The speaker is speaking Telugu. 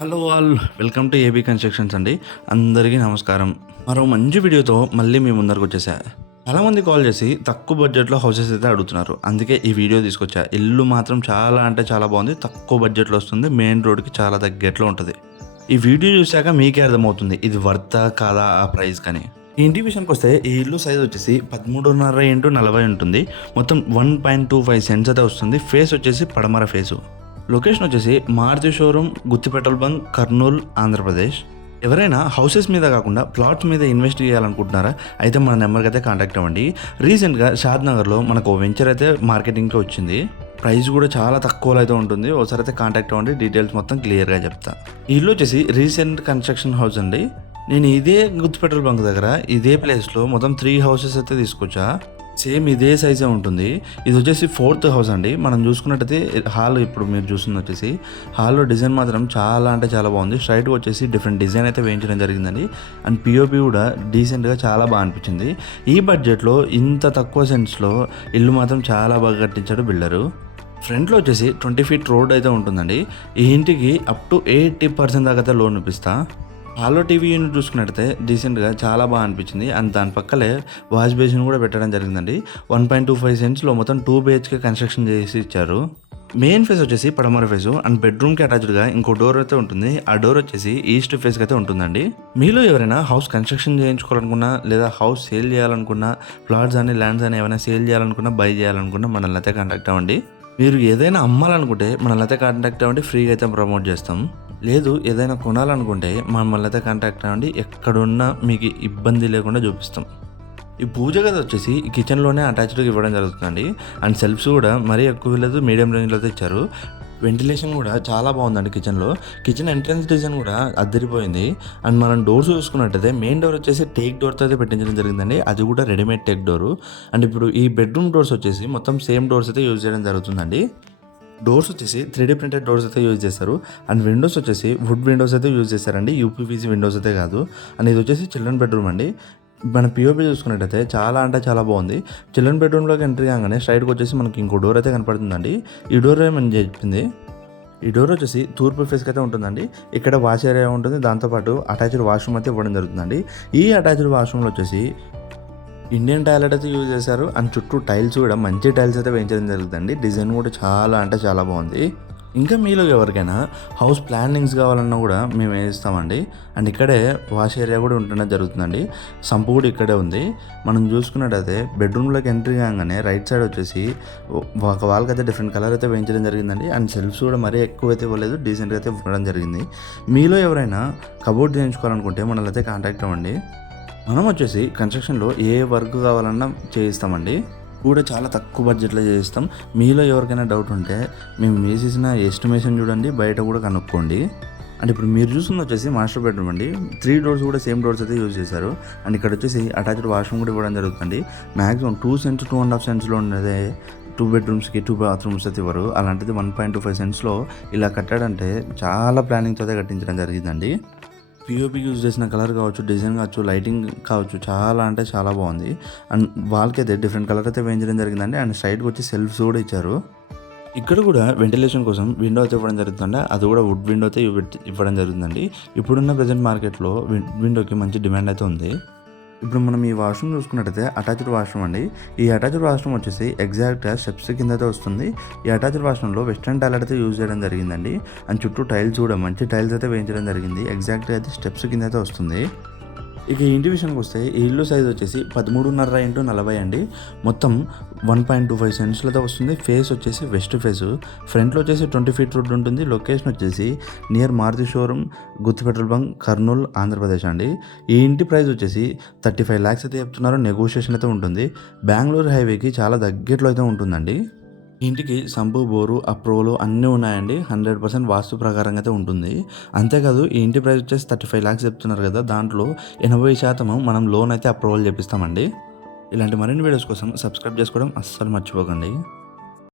Hello all. Welcome to AB constructions అండి. అందరికీ నమస్కారం. మరో మంచి వీడియోతో మళ్ళీ మీ ముందరకు వచ్చేసా. చాలామంది కాల్ చేసి తక్కువ బడ్జెట్లో హౌసెస్ అయితే అడుగుతున్నారు. అందుకే ఈ వీడియో తీసుకొచ్చా. ఇల్లు మాత్రం చాలా అంటే చాలా బాగుంది. తక్కువ బడ్జెట్లో వస్తుంది. మెయిన్ రోడ్కి చాలా దగ్గరలో ఉంటుంది. ఈ వీడియో చూశాక మీకే అర్థమవుతుంది. ఇది వర్తా కాదా ఆ ప్రైస్ కానీ. ఈ ఇంటి విషయానికి వస్తే ఈ ఇల్లు సైజ్ వచ్చేసి పదమూడున్నర ఇంటూ నలభై ఉంటుంది. మొత్తం one point two five cents అయితే వస్తుంది. ఫేస్ వచ్చేసి పడమర ఫేసు లొకేషన్ వచ్చేసి Maruti showroom Gutti petrol bunk Kurnool Andhra Pradesh. ఎవరైనా హౌసెస్ మీద కాకుండా ప్లాట్స్ మీద ఇన్వెస్ట్ చేయాలనుకుంటున్నారా? అయితే మన నెంబర్కి అయితే కాంటాక్ట్ అవ్వండి. రీసెంట్గా షాద్ నగర్లో మనకు వెంచర్ అయితే మార్కెటింగ్కి వచ్చింది. ప్రైస్ కూడా చాలా తక్కువలో అయితే ఉంటుంది. ఒకసారి అయితే కాంటాక్ట్ అవ్వండి. డీటెయిల్స్ మొత్తం క్లియర్గా చెప్తా. ఇల్లు వచ్చేసి రీసెంట్ కన్స్ట్రక్షన్ హౌస్ అండి. నేను ఇదే గుత్తి పెట్రోల్ బంక్ దగ్గర ఇదే ప్లేస్లో మొత్తం త్రీ హౌసెస్ అయితే తీసుకొచ్చా. సేమ్ ఇదే సైజే ఉంటుంది. ఇది వచ్చేసి ఫోర్త్ హౌస్ అండి. మనం చూసుకున్నట్టయితే హాల్ ఇప్పుడు మీరు చూస్తుంది వచ్చేసి హాల్లో డిజైన్ మాత్రం చాలా అంటే చాలా బాగుంది. స్ట్రైట్ వచ్చేసి డిఫరెంట్ డిజైన్ అయితే వేయించడం జరిగిందండి. అండ్ పిఓపి కూడా డీసెంట్గా చాలా బాగా అనిపించింది. ఈ బడ్జెట్లో ఇంత తక్కువ సెన్స్లో ఇల్లు మాత్రం చాలా బాగా కట్టించాడు బిల్డరు. ఫ్రంట్లో వచ్చేసి ట్వంటీ ఫీట్ రోడ్ అయితే ఉంటుందండి. ఈ ఇంటికి అప్ టు ఎయిటీ పర్సెంట్ దాకా అయితే లోన్ ఇప్పిస్తా. హాలో టీవీ యూనిట్ చూసుకున్నట్టయితే డీసెంట్గా చాలా బాగా అనిపించింది. అండ్ దాని పక్కలే వాష్ బేసిన్ కూడా పెట్టడం జరిగిందండి. వన్ పాయింట్ టూ ఫైవ్ సెంట్స్లో మొత్తం టూ బిహెచ్కే కన్స్ట్రక్షన్ చేసి ఇచ్చారు. మెయిన్ ఫేస్ వచ్చేసి పడమర ఫేస్ అండ్ బెడ్రూమ్కి అటాచ్డ్గా ఇంకో డోర్ అయితే ఉంటుంది. ఆ డోర్ వచ్చేసి ఈస్ట్ ఫేస్కి అయితే ఉంటుందండి. మీలో ఎవరైనా హౌస్ కన్స్ట్రక్షన్ చేయించుకోవాలనుకున్నా లేదా హౌస్ సేల్ చేయాలనుకున్నా ప్లాట్స్ అని ల్యాండ్స్ అని ఏమైనా సేల్ చేయాలనుకున్నా బై చేయాలనుకున్నా మనల్ని అయితే కాంటాక్ట్ అవ్వండి. మీరు ఏదైనా అమ్మాలనుకుంటే మనల్ని అయితే కాంటాక్ట్ అవ్వండి. ఫ్రీగా అయితే ప్రమోట్ చేస్తాం. లేదు ఏదైనా కొనాలనుకుంటే మమ్మల్ని అయితే కాంటాక్ట్ అవ్వండి. ఎక్కడున్నా మీకు ఇబ్బంది లేకుండా చూపిస్తాం. ఈ పూజ గది వచ్చేసి కిచెన్లోనే అటాచ్డ్గా ఇవ్వడం జరుగుతుందండి. అండ్ సెల్ఫ్స్ కూడా మరీ ఎక్కువ లేదు మీడియం రేంజ్లో అయితే ఇచ్చారు. వెంటిలేషన్ కూడా చాలా బాగుందండి కిచెన్లో కిచెన్ ఎంట్రన్స్ డిజైన్ కూడా అద్దరిపోయింది. అండ్ మనం డోర్స్ చూసుకున్నట్టయితే మెయిన్ డోర్ వచ్చేసి టేక్ డోర్తో అయితే పెట్టించడం జరిగిందండి. అది కూడా రెడీమేడ్ టేక్ డోర్ అండ్ ఇప్పుడు ఈ బెడ్రూమ్ డోర్స్ వచ్చేసి మొత్తం సేమ్ డోర్స్ అయితే యూజ్ చేయడం జరుగుతుందండి. డోర్స్ వచ్చేసి త్రీ డీ ప్రింటెడ్ డోర్స్ అయితే యూజ్ చేస్తారు. అండ్ విండోస్ వచ్చేసి వుడ్ విండోస్ అయితే యూజ్ చేస్తారండి. యూపీవీసీ విండోస్ అయితే కాదు. అండ్ ఇది వచ్చేసి చిల్డ్రన్ బెడ్రూమ్ అండి. మన పిఓపి చూసుకున్నట్టయితే చాలా అంటే చాలా బాగుంది. చిల్డ్రన్ బెడ్రూమ్లోకి ఎంట్రీ కాగానే స్ట్రైట్కి వచ్చేసి మనకి ఇంకో డోర్ అయితే కనపడుతుందండి. ఈ డోర్ ఏమని చెప్పింది? ఈ డోర్ వచ్చేసి తూర్పు ఫేస్కి అయితే ఉంటుందండి. ఇక్కడ వాష్ ఏరియా ఉంటుంది. దాంతోపాటు అటాచ్డ్ వాష్రూమ్ అయితే ఇవ్వడం జరుగుతుందండి. ఈ అటాచ్డ్ వాష్రూమ్లో వచ్చేసి ఇండియన్ టాయిలెట్ అయితే యూజ్ చేశారు. అండ్ చుట్టూ టైల్స్ కూడా మంచి టైల్స్ అయితే వేయించడం జరుగుతుంది డిజైన్ కూడా చాలా అంటే చాలా బాగుంది. ఇంకా మీలో ఎవరికైనా హౌస్ ప్లానింగ్స్ కావాలన్నా కూడా మేము వేస్తామండి అండ్ ఇక్కడే వాష్ ఏరియా కూడా ఉండడం జరుగుతుందండి. సంపు కూడా ఇక్కడే ఉంది. మనం చూసుకున్నట్టయితే బెడ్రూమ్లోకి ఎంట్రీ కాగానే రైట్ సైడ్ వచ్చేసి ఒక వాళ్ళకి అయితే డిఫరెంట్ కలర్ అయితే వేయించడం జరిగిందండి. అండ్ సెల్ఫ్స్ కూడా మరీ ఎక్కువ అయితే ఇవ్వలేదు. డీసెంట్గా అయితే ఇవ్వడం జరిగింది. మీలో ఎవరైనా కబోర్డ్ చేయించుకోవాలనుకుంటే మనల్ని అయితే కాంటాక్ట్ అవ్వండి. మనం వచ్చేసి కన్స్ట్రక్షన్లో ఏ వర్క్ కావాలన్నా చేయిస్తామండి. కూడా చాలా తక్కువ బడ్జెట్లో చేయిస్తాం. మీలో ఎవరికైనా డౌట్ ఉంటే మేము వేసేసిన ఎస్టిమేషన్ చూడండి బయట కూడా కనుక్కోండి. అండ్ ఇప్పుడు మీరు చూస్తుంది వచ్చేసి మాస్టర్ బెడ్రూమ్ అండి. త్రీ డోర్స్ కూడా సేమ్ డోర్స్ అయితే యూజ్ చేశారు. అండ్ ఇక్కడ వచ్చేసి అటాచ్డ్ వాష్రూమ్ కూడా ఇవ్వడం జరుగుతుంది maximum two cents two and half సెంట్స్లో ఉండేదే టూ బెడ్రూమ్స్కి టూ బాత్రూమ్స్ అయితే ఇవ్వరు. అలాంటిది వన్ పాయింట్ టూ ఫైవ్ సెంట్స్లో ఇలా కట్టాడంటే చాలా ప్లానింగ్తో అయితే కట్టించడం జరిగిందండి. పిఓపి యూజ్ చేసిన కలర్ కావచ్చు డిజైన్ కావచ్చు లైటింగ్ కావచ్చు చాలా అంటే చాలా బాగుంది. అండ్ వాళ్ళకి అయితే డిఫరెంట్ కలర్ అయితే వేయించడం జరిగిందండి. అండ్ సైడ్కి వచ్చి సెల్ఫ్స్ కూడా ఇచ్చారు. ఇక్కడ కూడా వెంటిలేషన్ కోసం విండో అయితే ఇవ్వడం జరుగుతుందండి. అది కూడా వుడ్ విండో అయితే ఇవ్వడం జరుగుతుందండి. ఇప్పుడున్న ప్రజెంట్ మార్కెట్లో విండోకి మంచి డిమాండ్ అయితే ఉంది. ఇప్పుడు మనం ఈ వాష్రూమ్ చూసుకున్నట్టయితే అటాచ్డ్ వాష్రూమ్ అండి. ఈ అటాచ్డ్ వాష్రూమ్ వచ్చేసి ఎగ్జాక్ట్గా స్టెప్స్ కింద అయితే వస్తుంది. ఈ అటాచ్డ్ వాష్రూమ్లో వెస్ట్రన్ టాయిలెట్ అయితే యూజ్ చేయడం జరిగిందండి. అండ్ చుట్టూ టైల్స్ కూడా మంచి టైల్స్ అయితే వేయించడం జరిగింది. ఎగ్జాక్ట్గా అయితే స్టెప్స్ కింద అయితే వస్తుంది. ఇక ఇంటి విషయానికి వస్తే ఈ ఇల్లు సైజ్ వచ్చేసి పదమూడున్నర ఇంటూ నలభై అండి. మొత్తం వన్ పాయింట్ టూ ఫైవ్ సెంట్స్లతో వస్తుంది. ఫేస్ వచ్చేసి వెస్ట్ ఫేస్ ఫ్రంట్లో వచ్చేసి ట్వంటీ ఫీట్ రోడ్ ఉంటుంది. లొకేషన్ వచ్చేసి near Maruti showroom Gutti petrol bunk Kurnool Andhra Pradesh అండి. ఈ ఇంటి ప్రైస్ వచ్చేసి థర్టీ ఫైవ్ ల్యాక్స్ అయితే చెప్తున్నారు. నెగోషియేషన్ అయితే ఉంటుంది. బెంగళూరు హైవేకి చాలా దగ్గరలో అయితే ఉంటుందండి. ఇంటికి సంపు బోరు అప్రూవల్ అన్నీ ఉన్నాయండి. హండ్రెడ్ పర్సెంట్ వాస్తు ప్రకారంగా అయితే ఉంటుంది. అంతేకాదు ఈ ఇంటి ప్రైస్ వచ్చేసి థర్టీ ఫైవ్ ల్యాక్స్ చెప్తున్నారు కదా దాంట్లో ఎనభై శాతం మనం లోన్ అయితే అప్రూవల్ చేపిస్తామండి. ఇలాంటి మరిన్ని వీడియోస్ కోసం సబ్స్క్రైబ్ చేసుకోవడం అస్సలు మర్చిపోకండి.